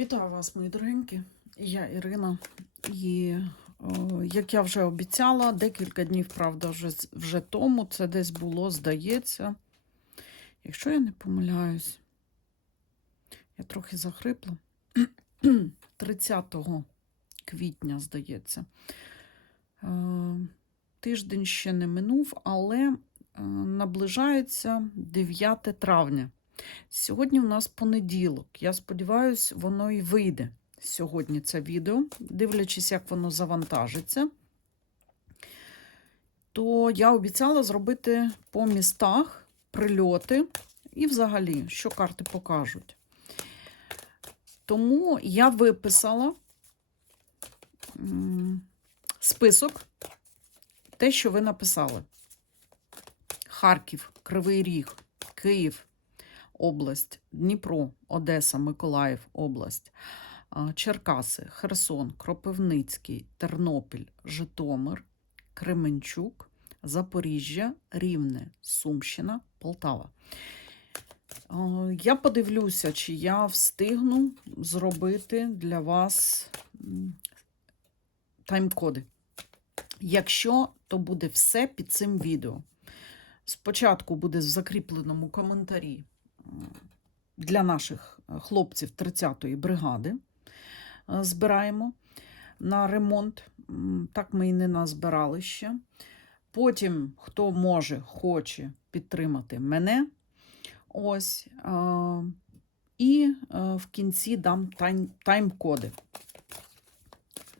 Вітаю вас, мої дорогенькі. Я Ірина. І о, як я вже обіцяла, декілька днів, правда, вже, вже тому, це десь було, здається. Якщо я не помиляюсь, я трохи захрипла. 30 квітня, здається. Е, Тиждень ще не минув, але е, наближається 9 травня. Сьогодні у нас понеділок. Я сподіваюся, воно і вийде сьогодні це відео, дивлячись, як воно завантажиться. То я обіцяла зробити по містах прильоти і взагалі, що карти покажуть. Тому я виписала список, те, що ви написали: Харків, Кривий Ріг, Київ область, Дніпро, Одеса, Миколаїв область, Черкаси, Херсон, Кропивницький, Тернопіль, Житомир, Кременчук, Запоріжжя, Рівне, Сумщина, Полтава. Я подивлюся, чи я встигну зробити для вас тайм-коди. Якщо, то буде все під цим відео. Спочатку буде в закріпленому коментарі для наших е, хлопців 30-ї бригади е, збираємо на ремонт. Так ми і не назбирали ще. Потім, хто може, хоче підтримати мене. Ось. І е, в кінці дам тайм-коди.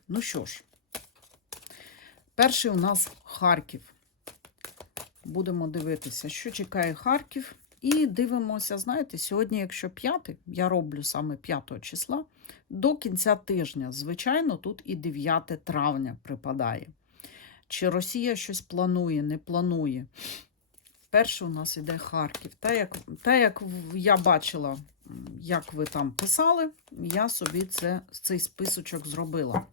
Ну що ж, перший у нас Харків. Будемо дивитися, що чекає Харків. І дивимося, знаєте, сьогодні, якщо 5, я роблю саме 5 числа, до кінця тижня. Звичайно, тут і 9 травня припадає. Чи Росія щось планує, не планує. Перше у нас іде Харків. Та як, та як я бачила, як ви там писали, я собі це, цей списочок зробила.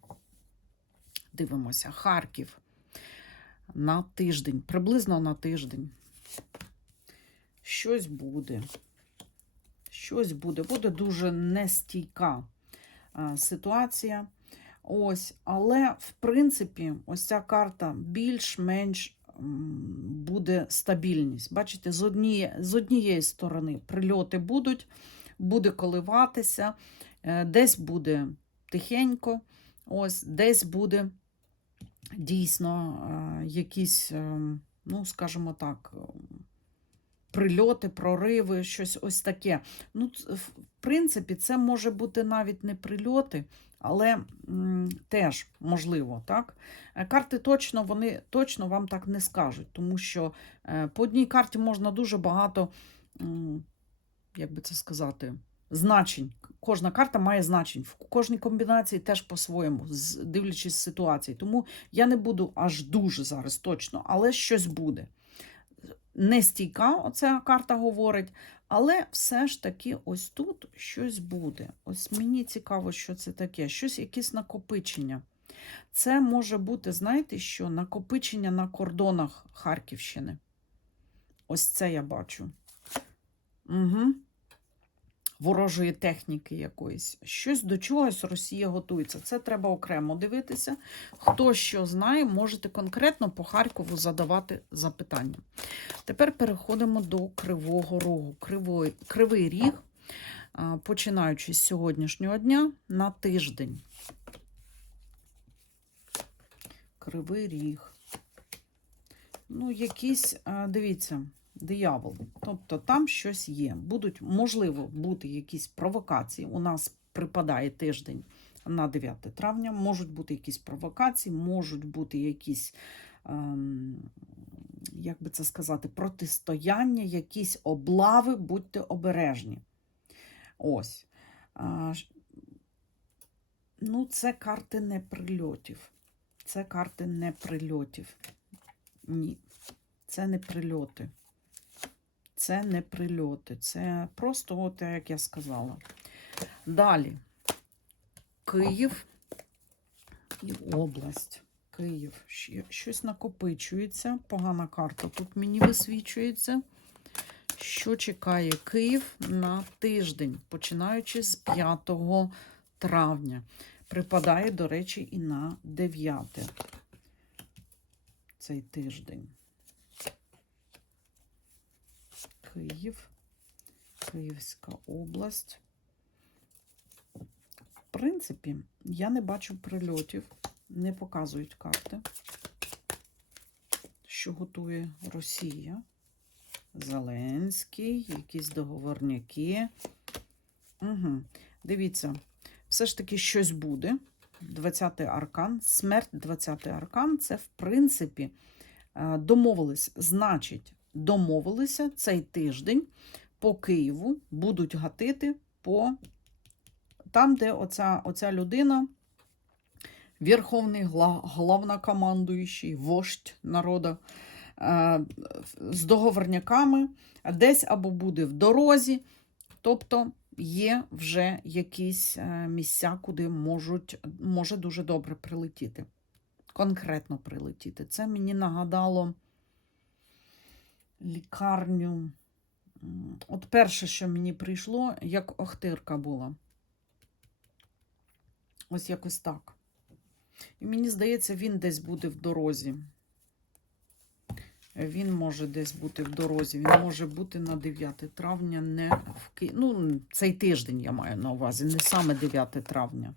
Дивимося, Харків на тиждень, приблизно на тиждень. Щось буде. Щось буде. Буде дуже нестійка а, ситуація. Ось, але, в принципі, ось ця карта більш-менш буде стабільність. Бачите, з однієї, з однієї сторони прильоти будуть, буде коливатися, е, десь буде тихенько, ось, десь буде дійсно е, якісь, е, ну, скажімо так, е, прильоти, прориви, щось ось таке. Ну, в принципі, це може бути навіть не прильоти, але м, теж можливо, так? Е, Карти точно вони точно вам так не скажуть, тому що е, по одній карті можна дуже багато, м, як би це сказати, значень. Кожна карта має значень. В кожній комбінації теж по-своєму, дивлячись ситуації. Тому я не буду аж дуже зараз точно, але щось буде. Не стійка, оця карта говорить, але все ж таки ось тут щось буде. Ось мені цікаво, що це таке. Щось, якесь накопичення. Це може бути, знаєте, що накопичення на кордонах Харківщини. Ось це я бачу. Угу. Ворожої техніки якоїсь. Щось до чогось Росія готується. Це треба окремо дивитися. Хто що знає, можете конкретно по Харкову задавати запитання. Тепер переходимо до Кривого Рогу. Кривой, Кривий Ріг, починаючи з сьогоднішнього дня на тиждень. Кривий Ріг. Ну, якісь, дивіться, диявол. Тобто там щось є. Будуть, можливо, бути якісь провокації. У нас припадає тиждень на 9 травня. Можуть бути якісь провокації, можуть бути якісь, ем, як би це сказати, протистояння, якісь облави, будьте обережні. Ось. Ну, це карти не прильотів. Це карти не прильотів. Ні, це не прильоти. Це не прильоти. Це просто, от як я сказала. Далі. Київ і область. Київ. Щось накопичується. Погана карта тут мені висвічується. Що чекає Київ на тиждень, починаючи з 5 травня. Припадає, до речі, і на 9 цей тиждень. Київ, Київська область. В принципі, я не бачу прильотів, не показують карти, що готує Росія. Зеленський, якісь договорняки. Угу. Дивіться, все ж таки щось буде. 20-й аркан, смерть 20-й аркан це, в принципі, е, домовились. Значить, домовилися цей тиждень по Києву будуть гатити по там, де оця, оця людина, верховний главнокомандуючий, вождь народу, е, з договорняками, десь або буде в дорозі, тобто є вже якісь е, місця, куди можуть, може дуже добре прилетіти. Конкретно прилетіти. Це мені нагадало лікарню. От перше, що мені прийшло, як Охтирка була. Ось якось так. І мені здається, він десь буде в дорозі. Він може десь бути в дорозі. Він може бути на 9 травня, не в Києві. Ну, цей тиждень я маю на увазі, не саме 9 травня.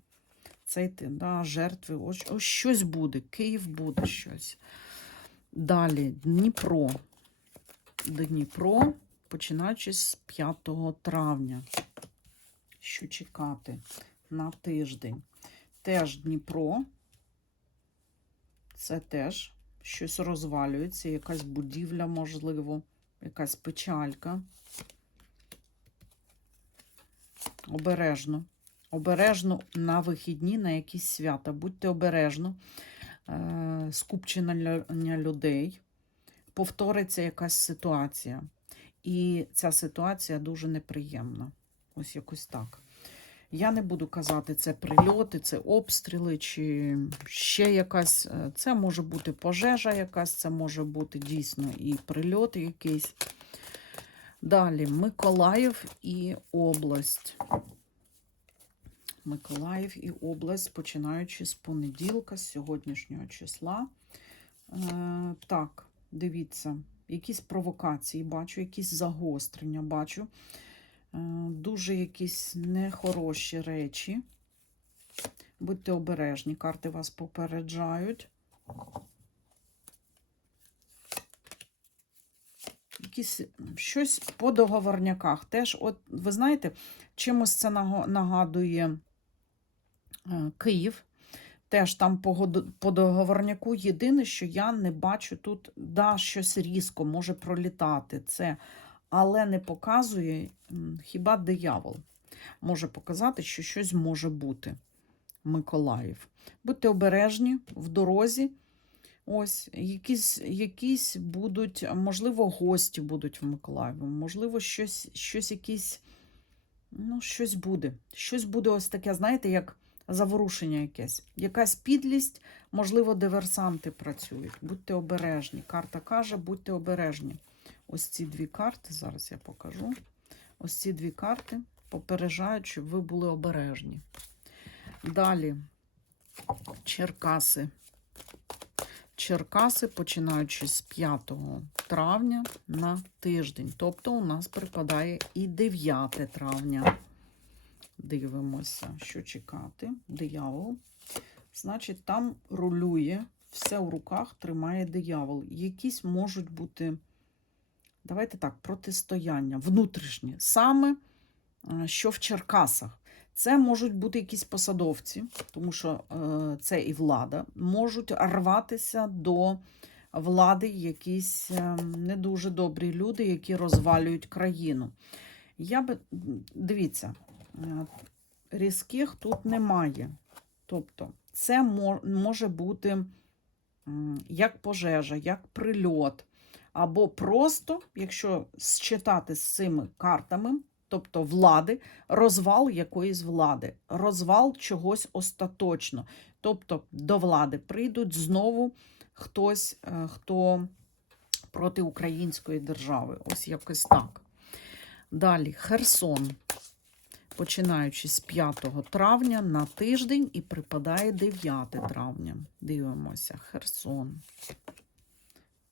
Цей ти, да, жертви. Ось, ось щось буде. Київ буде щось. Далі Дніпро. Дніпро, починаючи з 5 травня. Що чекати на тиждень? Теж Дніпро. Це теж щось розвалюється, якась будівля, можливо, якась печалька. Обережно. Обережно на вихідні, на якісь свята. Будьте обережно. Е, скупчення людей. Повториться якась ситуація. І ця ситуація дуже неприємна. Ось якось так. Я не буду казати, це прильоти, це обстріли, чи ще якась. е, Це може бути пожежа якась, це може бути дійсно і прильот якийсь. Далі Миколаїв і область. Миколаїв і область, починаючи з понеділка, з сьогоднішнього числа. Е, так, дивіться, якісь провокації бачу, якісь загострення бачу. Е, Дуже якісь нехороші речі. Будьте обережні, карти вас попереджають. Якісь щось по договорняках. Теж, от, ви знаєте, чимось це нагадує е, Київ. Теж там по, договорняку єдине, що я не бачу тут, да, щось різко може пролітати. Це але не показує хіба диявол. Може показати, що щось може бути. Миколаїв. Будьте обережні в дорозі. Ось, якісь, якісь будуть, можливо, гості будуть в Миколаєві, можливо, щось, щось якісь, ну, щось буде. Щось буде ось таке, знаєте, як заворушення якесь. Якась підлість, можливо, диверсанти працюють. Будьте обережні. Карта каже, будьте обережні. Ось ці дві карти, зараз я покажу. Ось ці дві карти попереджають, щоб ви були обережні. Далі Черкаси. Черкаси, починаючи з 5 травня на тиждень. Тобто у нас припадає і 9 травня. Дивимося, що чекати. Диявол. Значить, там рулює, все в руках тримає диявол. Якісь можуть бути, давайте так, протистояння внутрішнє. Саме е, що в Черкасах. Це можуть бути якісь посадовці, тому що е, це і влада, можуть рватися до влади якісь е, не дуже добрі люди, які розвалюють країну. Я би дивіться, різких тут немає. Тобто, це може бути як пожежа, як прильот, або просто, якщо считати з цими картами, тобто влади, розвал якоїсь влади, розвал чогось остаточно. Тобто до влади прийдуть знову хтось, е, хто проти української держави. Ось якось так. Далі Херсон. Починаючи з 5 травня на тиждень і припадає 9 травня. Дивимося. Херсон.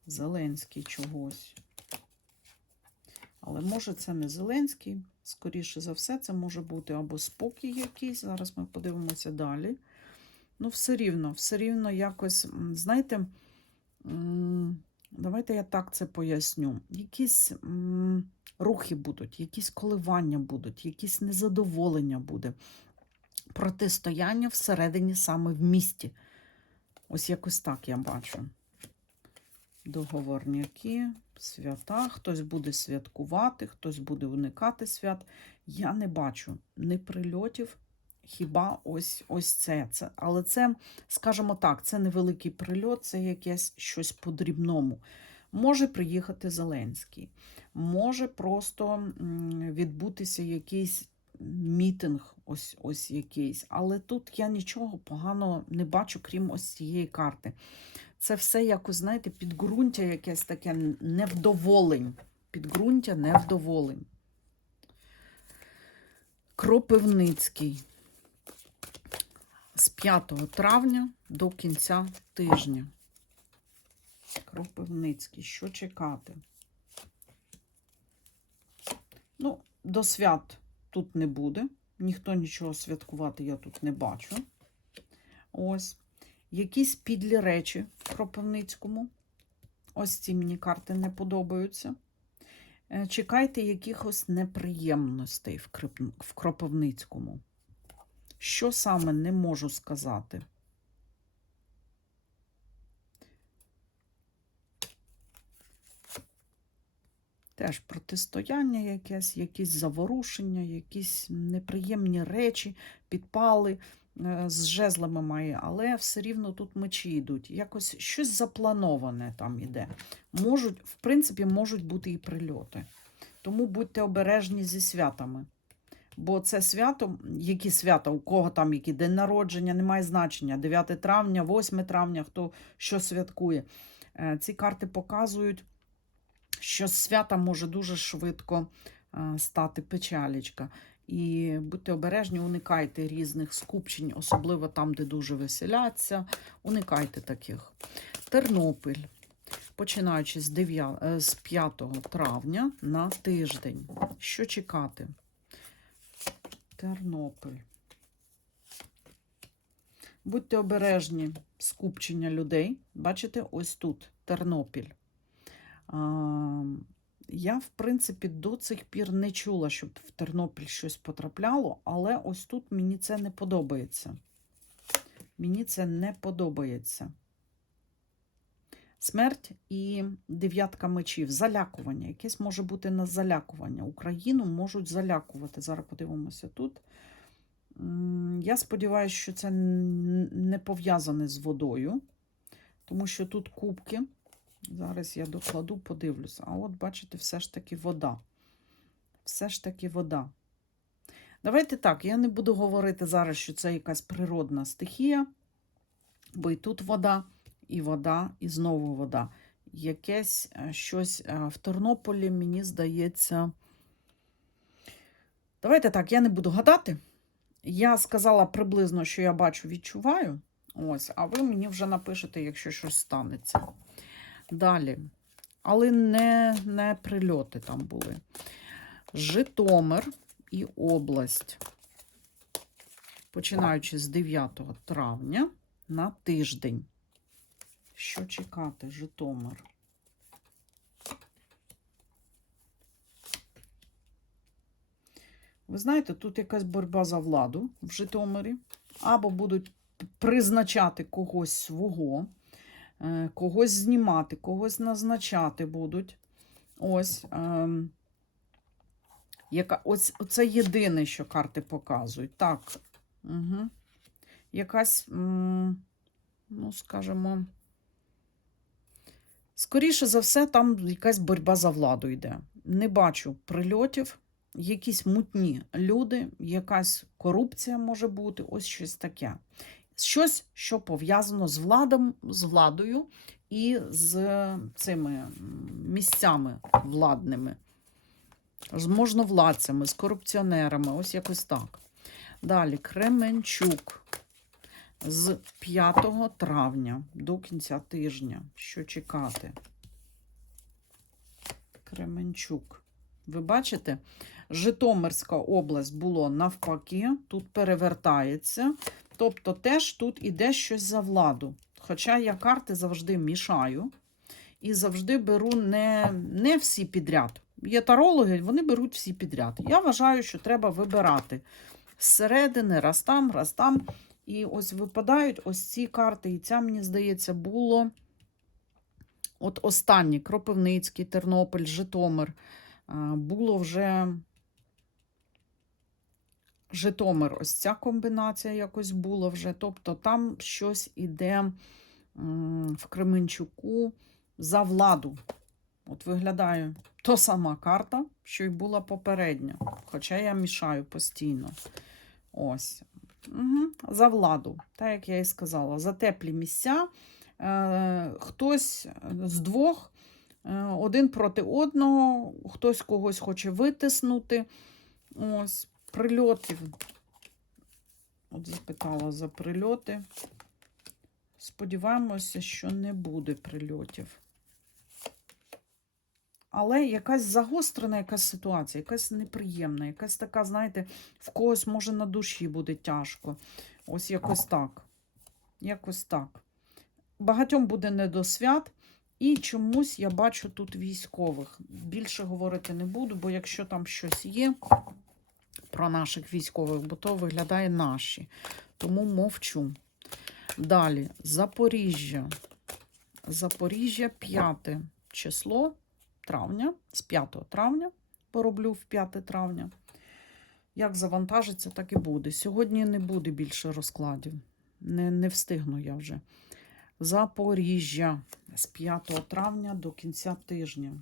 Зеленський чогось. Але може це не Зеленський. Скоріше за все, це може бути або спокій якийсь. Зараз ми подивимося далі. Ну, все рівно, все рівно якось, знаєте, давайте я так це поясню. Якісь рухи будуть, якісь коливання будуть, якісь незадоволення буде. Протистояння всередині саме в місті. Ось якось так я бачу. Договорняки, свята, хтось буде святкувати, хтось буде уникати свят. Я не бачу ні прильотів, хіба ось ось це. це. Але це, скажімо так, це невеликий прильот, це якесь щось по-дрібному. Може приїхати Зеленський, може просто відбутися якийсь мітинг, ось, ось якийсь. Але тут я нічого поганого не бачу, крім ось цієї карти. Це все якось, знаєте, підґрунтя якесь таке невдоволень. Підґрунтя невдоволень. Кропивницький з 5 травня до кінця тижня. Кропивницький. Що чекати? Ну, до свят тут не буде. Ніхто нічого святкувати я тут не бачу. Ось. Якісь підлі речі в Кропивницькому. Ось ці мені карти не подобаються. Е, Чекайте якихось неприємностей в Кропивницькому. Що саме не можу сказати. Теж протистояння якесь, якісь заворушення, якісь неприємні речі, підпали е, з жезлами має, але все рівно тут мечі йдуть. Якось щось заплановане там іде. Можуть, в принципі, можуть бути і прильоти. Тому будьте обережні зі святами. Бо це свято, які свята, у кого там який день народження, немає значення. 9 травня, 8 травня, хто що святкує. Е, Ці карти показують, що з свята може дуже швидко е, стати печалічка. І будьте обережні, уникайте різних скупчень, особливо там, де дуже веселяться. Уникайте таких. Тернопіль, починаючи з, 9, е, з 5 травня на тиждень. Що чекати? Тернопіль. Будьте обережні скупчення людей. Бачите, ось тут Тернопіль. Я, в принципі, до цих пір не чула, щоб в Тернопіль щось потрапляло, але ось тут мені це не подобається. Мені це не подобається. Смерть і дев'ятка мечів. Залякування. Якесь може бути на залякування. Україну можуть залякувати. Зараз подивимося тут. Я сподіваюся, що це не пов'язане з водою, тому що тут кубки. Зараз я докладу, подивлюся. А от, бачите, все ж таки вода. Все ж таки вода. Давайте так, я не буду говорити зараз, що це якась природна стихія, бо і тут вода, і вода, і знову вода. Якесь е, щось е, в Тернополі, мені здається. Давайте так, я не буду гадати. Я сказала приблизно, що я бачу, відчуваю. Ось, а ви мені вже напишете, якщо щось станеться. Далі. Але не, не прильоти там були. Житомир і область. Починаючи з 9 травня на тиждень. Що чекати, Житомир? Ви знаєте, тут якась боротьба за владу в Житомирі, або будуть призначати когось свого, когось знімати, когось назначати будуть. Ось. ем, Яка, ось, це єдине, що карти показують. Так. Угу. Якась, ну, скажімо, скоріше за все, там якась боротьба за владу йде. Не бачу прильотів, якісь мутні люди, якась корупція може бути, ось щось таке. Щось, що пов'язано з владом, з владою і з цими місцями владними. з можновладцями, з корупціонерами, ось якось так. Далі Кременчук з 5 травня до кінця тижня. Що чекати? Кременчук. Ви бачите, Житомирська область було навпаки, тут перевертається. Тобто теж тут іде щось за владу. Хоча я карти завжди мішаю і завжди беру не, не всі підряд. Є тарологи, вони беруть всі підряд. Я вважаю, що треба вибирати зсередини, раз там, раз там. І ось випадають ось ці карти. І ця, мені здається, було от останні Кропивницький, Тернопіль, Житомир. Було вже Житомир, ось ця комбінація якось була вже. Тобто там щось іде в Кременчуку за владу. От виглядає то сама карта, що й була попередня. Хоча я мішаю постійно. Ось. Угу. За владу, так як я і сказала, за теплі місця. Е, хтось з двох, е, один проти одного, хтось когось хоче витиснути. Ось, прильотів. От запитала за прильоти. Сподіваємося, що не буде прильотів. Але якась загострена якась ситуація, якась неприємна, якась така, знаєте, в когось може на душі буде тяжко. Ось якось так. Якось так. Багатьом буде не до свят, і чомусь я бачу тут військових. Більше говорити не буду, бо якщо там щось є про наших військових, бо то виглядає наші. Тому мовчу. Далі, Запоріжжя. Запоріжжя 5 число травня, з 5 травня пороблю в 5 травня. Як завантажиться, так і буде. Сьогодні не буде більше розкладів. Не, не встигну я вже. Запоріжжя з 5 травня до кінця тижня.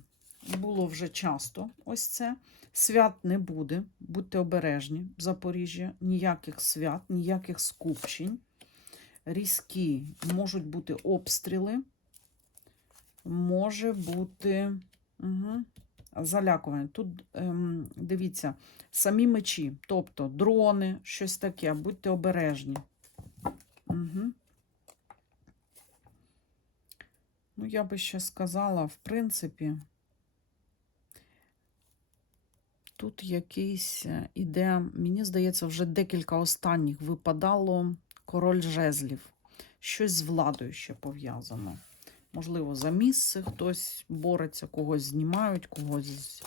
Було вже часто ось це. Свят не буде. Будьте обережні, в Запоріжжя. Ніяких свят, ніяких скупчень. Різкі можуть бути обстріли. Може бути угу, залякування. Тут, ем, дивіться, самі мечі, тобто дрони, щось таке. Будьте обережні. Угу. Ну, я би ще сказала, в принципі, тут якийсь е, іде, мені здається, вже декілька останніх випадало король жезлів. Щось з владою ще пов'язано. Можливо, за місце хтось бореться, когось знімають, когось.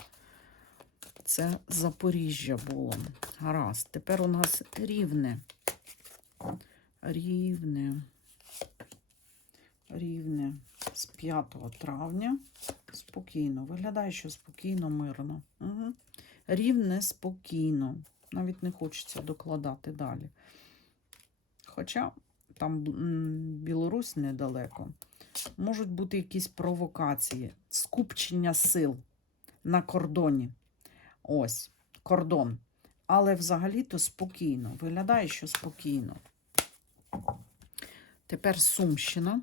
Це Запоріжжя було. Гаразд. Тепер у нас рівне. Рівне. Рівне з 5 травня. Спокійно. Виглядає, що спокійно, мирно. Угу. Рівне спокійно. Навіть не хочеться докладати далі. Хоча там Білорусь недалеко. Можуть бути якісь провокації, скупчення сил на кордоні. Ось, кордон. Але взагалі-то спокійно. Виглядає, що спокійно. Тепер Сумщина.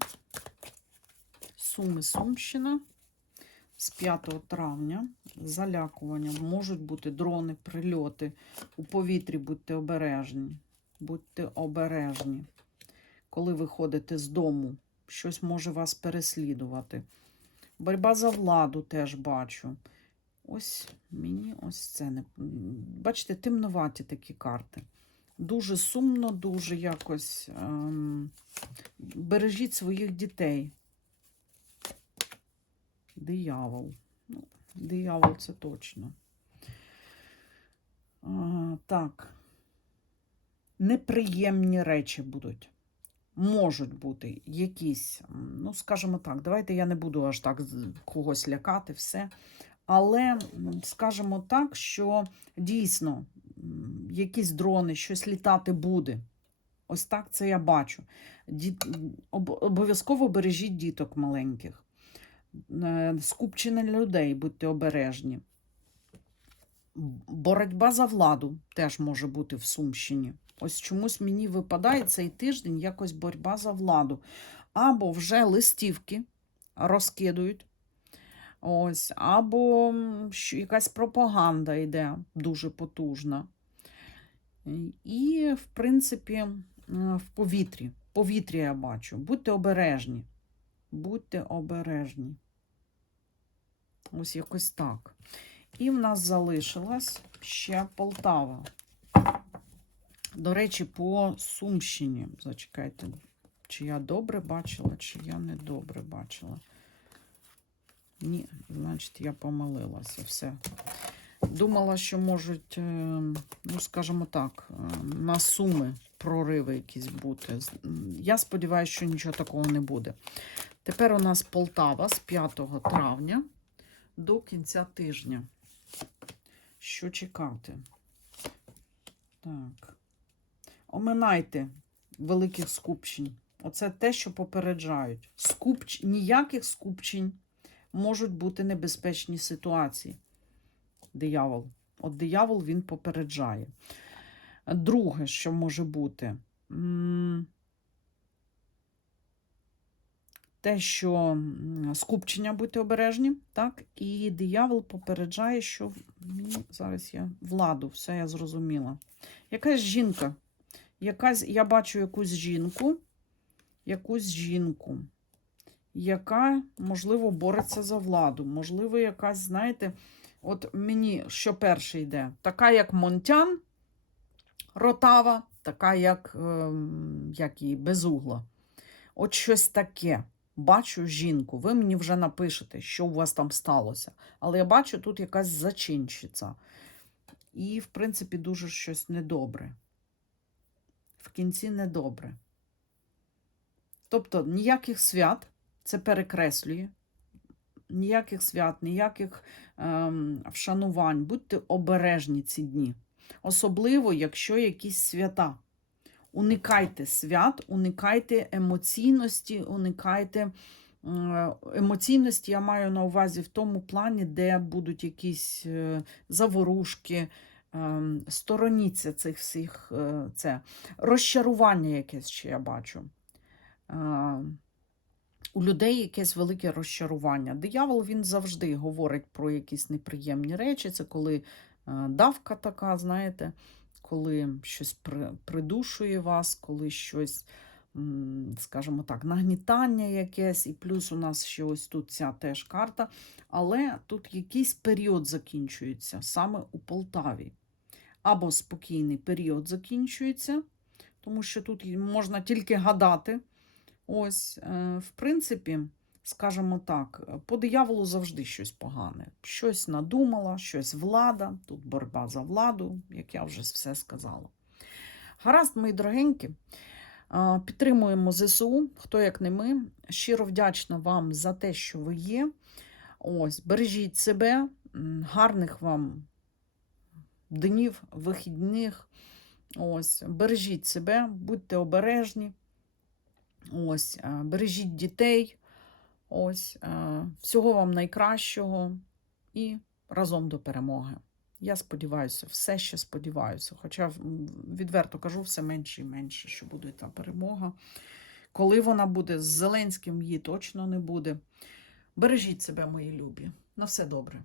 Суми Сумщина з 5 травня. Залякування. Можуть бути дрони, прильоти. У повітрі будьте обережні. Будьте обережні. Коли виходите з дому, щось може вас переслідувати. Боротьба за владу теж бачу. Ось мені ось це не. Бачите, темноваті такі карти. Дуже сумно, дуже якось ем, бережіть своїх дітей. Диявол. Ну, диявол це точно. А, так. Неприємні речі будуть. Можуть бути якісь, ну, скажімо так, давайте я не буду аж так когось лякати, все. Але, скажімо так, що дійсно якісь дрони, щось літати буде. Ось так це я бачу. Обов'язково бережіть діток маленьких. Е, Скупчення людей, будьте обережні. Боротьба за владу теж може бути в Сумщині. Ось чомусь мені випадає цей тиждень якось боротьба за владу. Або вже листівки розкидують, Ось, або якась пропаганда йде дуже потужна. І, в принципі, в повітрі. Повітря я бачу. Будьте обережні. Будьте обережні. Ось якось так. І в нас залишилась ще Полтава. До речі, по Сумщині. Зачекайте, чи я добре бачила, чи я не добре бачила. Ні, значить, я помилилася. Все. Думала, що можуть, е, ну, скажімо так, е, на суми прориви якісь бути. Я сподіваюся, що нічого такого не буде. Тепер у нас Полтава з 5 травня до кінця тижня. Що чекати? Так. Оминайте великих скупчень. Оце те, що попереджають. Скупч... Ніяких скупчень можуть бути небезпечні ситуації. Диявол. От диявол він попереджає. Друге, що може бути, м, те, що скупчення будьте обережні, так? І диявол попереджає, що зараз я владу, все я зрозуміла. Якась жінка, якась, я бачу якусь жінку, якусь жінку, яка, можливо, бореться за владу, можливо, якась, знаєте, от мені що перше йде, така як Монтян, ротава, така як, ем, як її, безугла. От щось таке. Бачу жінку, ви мені вже напишете, що у вас там сталося. Але я бачу тут якась зачинщиця. І, в принципі, дуже щось недобре. В кінці недобре. Тобто ніяких свят, це перекреслює. Ніяких свят, ніяких ем, вшанувань. Будьте обережні ці дні. Особливо, якщо якісь свята. Уникайте свят, уникайте емоційності, уникайте е, емоційності, я маю на увазі в тому плані, де будуть якісь е, заворушки, ем, стороніться цих всіх е, це розчарування якесь ще я бачу. Е, У людей якесь велике розчарування. Диявол він завжди говорить про якісь неприємні речі. Це коли е, давка така, знаєте, коли щось при- придушує вас, коли щось, скажімо так, нагнітання якесь, і плюс у нас ще ось тут ця теж карта. Але тут якийсь період закінчується саме у Полтаві. Або спокійний період закінчується, тому що тут можна тільки гадати. Ось, е, в принципі, скажімо так, по дияволу завжди щось погане. Щось надумала, щось влада, тут боротьба за владу, як я вже все сказала. Гаразд, мої дорогенькі, підтримуємо ЗСУ, хто як не ми. Щиро вдячна вам за те, що ви є. Ось, бережіть себе, гарних вам днів, вихідних. Ось, бережіть себе, будьте обережні. Ось, бережіть дітей. Ось, е, всього вам найкращого і разом до перемоги. Я сподіваюся, все ще сподіваюся. Хоча відверто кажу, все менше і менше, що буде та перемога. Коли вона буде з Зеленським, її точно не буде. Бережіть себе, мої любі. На все добре.